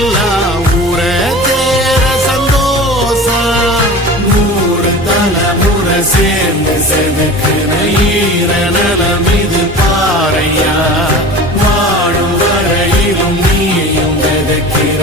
எல்லாம் ஊர தேர சந்தோஷம் 100 தலைமுறை சேர்ந்து செதுக்குன ஈர நலம் இது பாறையா வாழும் வரையிலும் நீயும் விதைக்கிற